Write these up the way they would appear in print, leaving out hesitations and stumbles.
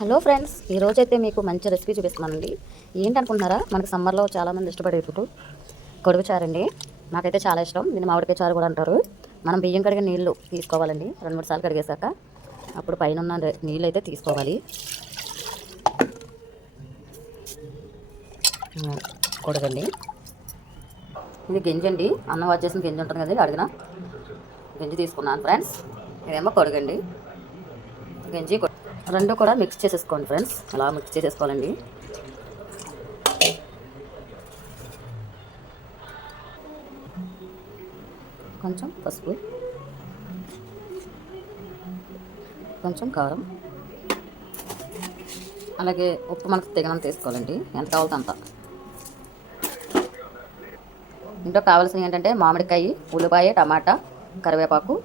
Hello friends, ఈరోజైతే మీకు మంచి రెసిపీ చూపిస్తున్నానండి. ఏంటనుకుంటున్నారా? మనకు సమ్మర్లో చాలామంది ఇష్టపడే ఫుడ్ కొడుకు చారండి. నాకైతే చాలా ఇష్టం. దీన్ని మామిడికాయ చారు కూడా అంటారు. మనం బియ్యం కడిగిన నీళ్లు తీసుకోవాలండి. 2-3 సార్లు కడిగేశాక అప్పుడు పైన ఉన్న నీళ్ళు అయితే తీసుకోవాలి. కొడగండి, ఇది గింజ అండి. అన్నం వచ్చేసిన గింజ ఉంటుంది కదా, అడిగిన గింజ తీసుకున్నాను ఫ్రెండ్స్. ఇదేమో కొడగండి. గంజి రెండు కూడా మిక్స్ చేసేసుకోండి ఫ్రెండ్స్. అలా మిక్స్ చేసేసుకోవాలండి. కొంచెం పసుపు, కొంచెం కారం, అలాగే ఉప్పు మనకు తగినంత తీసుకోవాలండి. ఎంత కావాలో అంత. ఇంట్లో కావాల్సినవి ఏంటంటే మామిడికాయ, ఉల్లిపాయ, టమాటా, కరివేపాకు,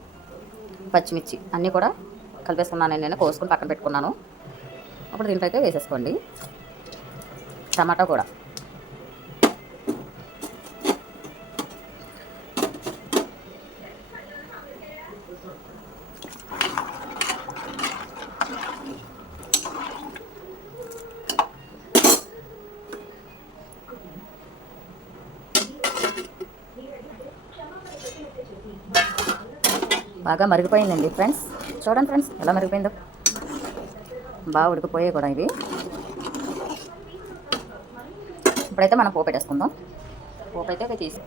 పచ్చిమిర్చి అన్నీ కూడా కలిపేసుకున్నాను. నేను కోసుకొని పక్కన పెట్టుకున్నాను. అప్పుడు దీంట్లో అయితే వేసేసుకోండి. టమాటా కూడా బాగా మరిగిపోయిందండి ఫ్రెండ్స్. చూడండి ఫ్రెండ్స్ ఎలా మరిగిపోయిందో. బాగా ఉడికిపోయాయి కూడా ఇవి. ఇప్పుడైతే మనం పోపు పెట్టేసుకుందాం. పోపు అయితే తీసి